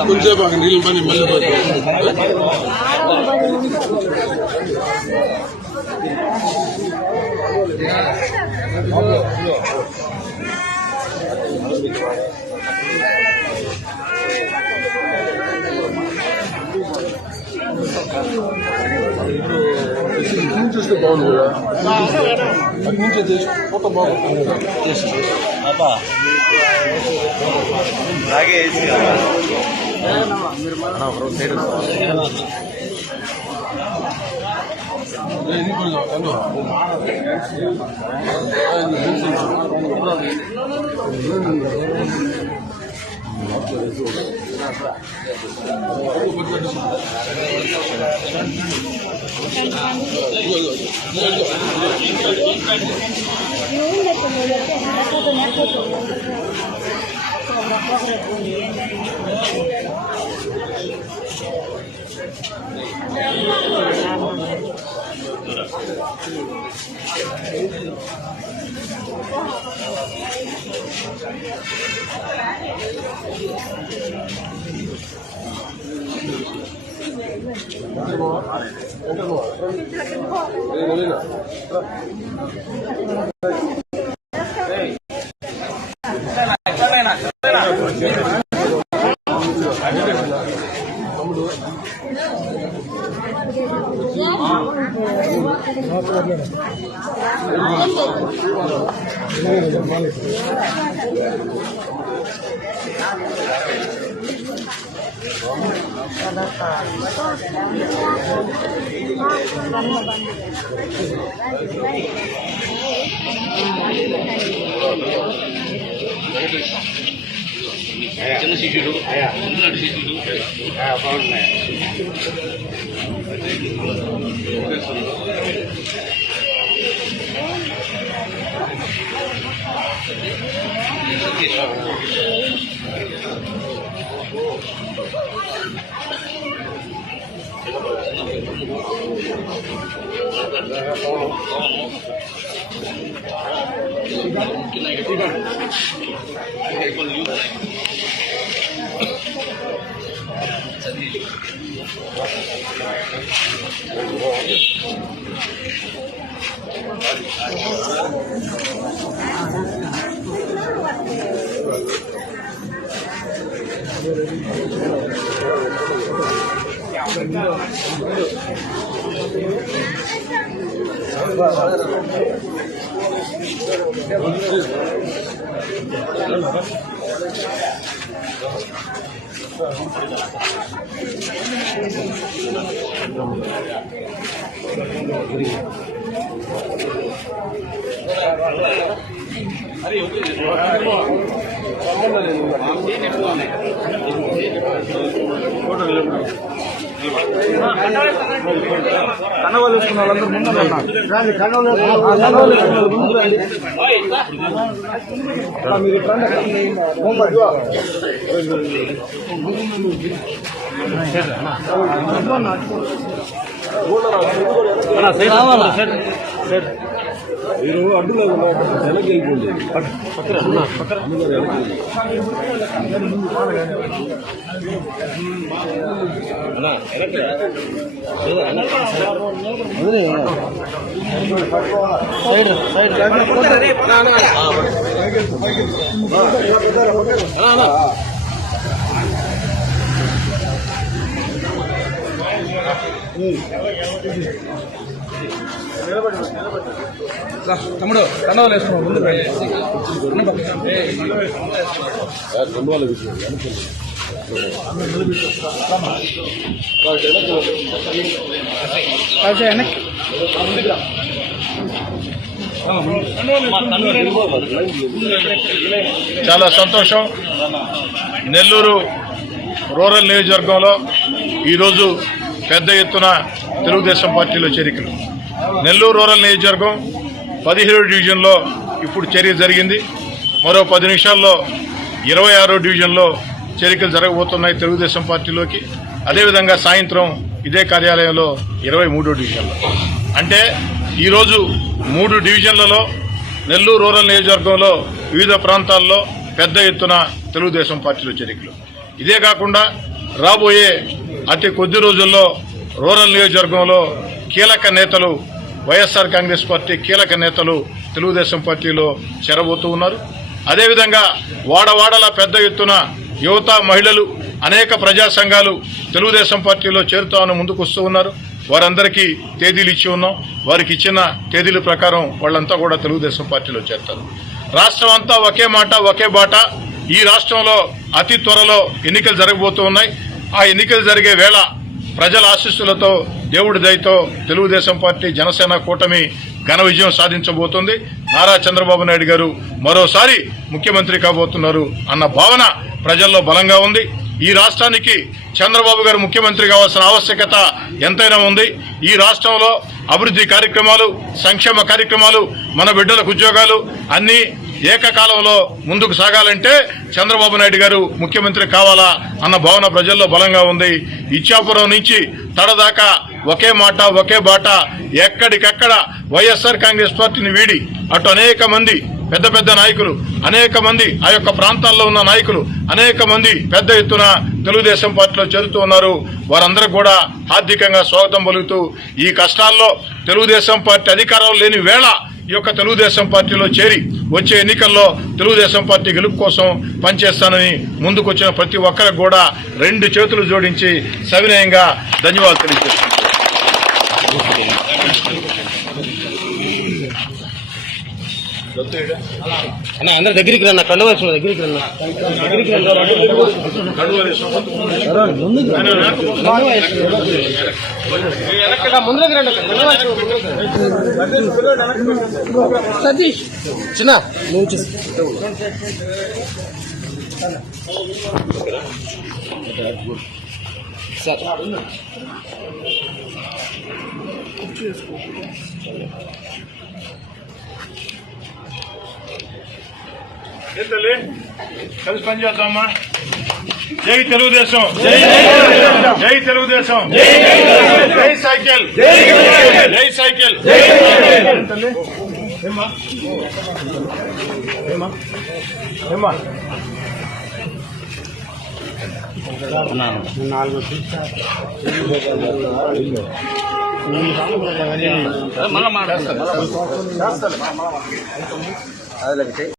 కొంచెం బాగా నీళ్ళు పని మళ్ళీ చూస్తే బాగుంది కదా అటు నుంచే చేసి ఫోటో బాగుంది అలాగే చిన్న శిష్యుడు శిష్యుడు బాగున్నాయి కన్నవాళ్ళు వేసుకున్న వాళ్ళందరూ ముందు మీరు అడ్డులో వెనక్కి వెళ్ళిపోండి తమ్ముడు కండవాళ్ళు వేసుకున్నాం ముందు కండవాళ్ళు చాలా సంతోషం. నెల్లూరు రూరల్ నియోజకవర్గంలో ఈరోజు పెద్ద ఎత్తున తెలుగుదేశం పార్టీలో చేరికలు. నెల్లూరు రూరల్ నియోజకవర్గం 17 డివిజన్లో ఇప్పుడు చర్య జరిగింది. మరో 10 నిమిషాల్లో 26 డివిజన్లో చేరికలు జరగబోతున్నాయి తెలుగుదేశం పార్టీలోకి. అదేవిధంగా సాయంత్రం ఇదే కార్యాలయంలో 23 డివిజన్లో. అంటే ఈరోజు 3 డివిజన్లలో నెల్లూరు రూరల్ నియోజకవర్గంలో వివిధ ప్రాంతాల్లో పెద్ద ఎత్తున తెలుగుదేశం పార్టీలో చేరికలు. ఇదే కాకుండా రాబోయే అతి కొద్ది రోజుల్లో రూరల్ నియోజకవర్గంలో కీలక నేతలు, వైఎస్ఆర్ కాంగ్రెస్ పార్టీ కీలక నేతలు తెలుగుదేశం పార్టీలో చేరబోతూ ఉన్నారు. అదేవిధంగా వాడవాడల పెద్ద ఎత్తున యువత, మహిళలు, అనేక ప్రజా సంఘాలు తెలుగుదేశం పార్టీలో చేరుతామని ముందుకు వస్తూ ఉన్నారు. వారందరికీ తేదీలు ఇచ్చి ఉన్నాం. వారికి ఇచ్చిన తేదీల ప్రకారం వాళ్ళంతా కూడా తెలుగుదేశం పార్టీలో చేరుతారు. రాష్ట్రం అంతా ఒకే మాట, ఒకే బాట. ఈ రాష్ట్రంలో అతి త్వరలో ఎన్నికలు జరగబోతూ ఉన్నాయి. ఆ ఎన్నికలు జరిగే వేళ ప్రజల ఆశీస్సులతో, దేవుడి దయతో తెలుగుదేశం పార్టీ, జనసేన కూటమి ఘన విజయం సాధించబోతుంది. నారా చంద్రబాబు నాయుడు గారు మరోసారి ముఖ్యమంత్రి కాబోతున్నారు అన్న భావన ప్రజల్లో బలంగా ఉంది. ఈ రాష్ట్రానికి చంద్రబాబు గారు ముఖ్యమంత్రి కావాల్సిన ఆవశ్యకత ఎంతైనా ఉంది. ఈ రాష్ట్రంలో అభివృద్ధి కార్యక్రమాలు, సంక్షేమ కార్యక్రమాలు, మన బిడ్డలకు ఉద్యోగాలు అన్నీ ఏకకాలంలో ముందుకు సాగాలంటే చంద్రబాబు నాయుడు గారు ముఖ్యమంత్రి కావాలా అన్న భావన ప్రజల్లో బలంగా ఉంది. ఇచ్చాపురం నుంచి తడదాకా ఒకే మాట, ఒకే బాట. ఎక్కడికక్కడ వైఎస్ఆర్ కాంగ్రెస్ పార్టీని వీడి అటు అనేక మంది పెద్ద పెద్ద నాయకులు, అనేక మంది ఆ యొక్క ప్రాంతాల్లో ఉన్న నాయకులు, అనేక మంది పెద్ద ఎత్తున తెలుగుదేశం పార్టీలో చేరుతూ ఉన్నారు. వారందరూ కూడా హార్దికంగా స్వాగతం పలుకుతూ ఈ కష్టాల్లో తెలుగుదేశం పార్టీ అధికారం లేని వేళ ఈ యొక్క తెలుగుదేశం పార్టీలో చేరి వచ్చే ఎన్నికల్లో తెలుగుదేశం పార్టీ గెలుపు కోసం పనిచేస్తానని ముందుకొచ్చిన ప్రతి ఒక్కరికి కూడా 2 చేతులు జోడించి సవినయంగా ధన్యవాదాలు తెలియజేస్తున్నాను. అందరు దగ్గరికి రన్నా, కండు వేసిన దగ్గరికి రన్నా. సతీష్ చిన్న సార్ ఏంటలే కలిసి పనిచేద్దామా? జై తెలుగుదేశం, జై తెలుగుదేశం, జై సైకిల్, జై సైకిల్. ఏమ్మా ఏమ్మా 4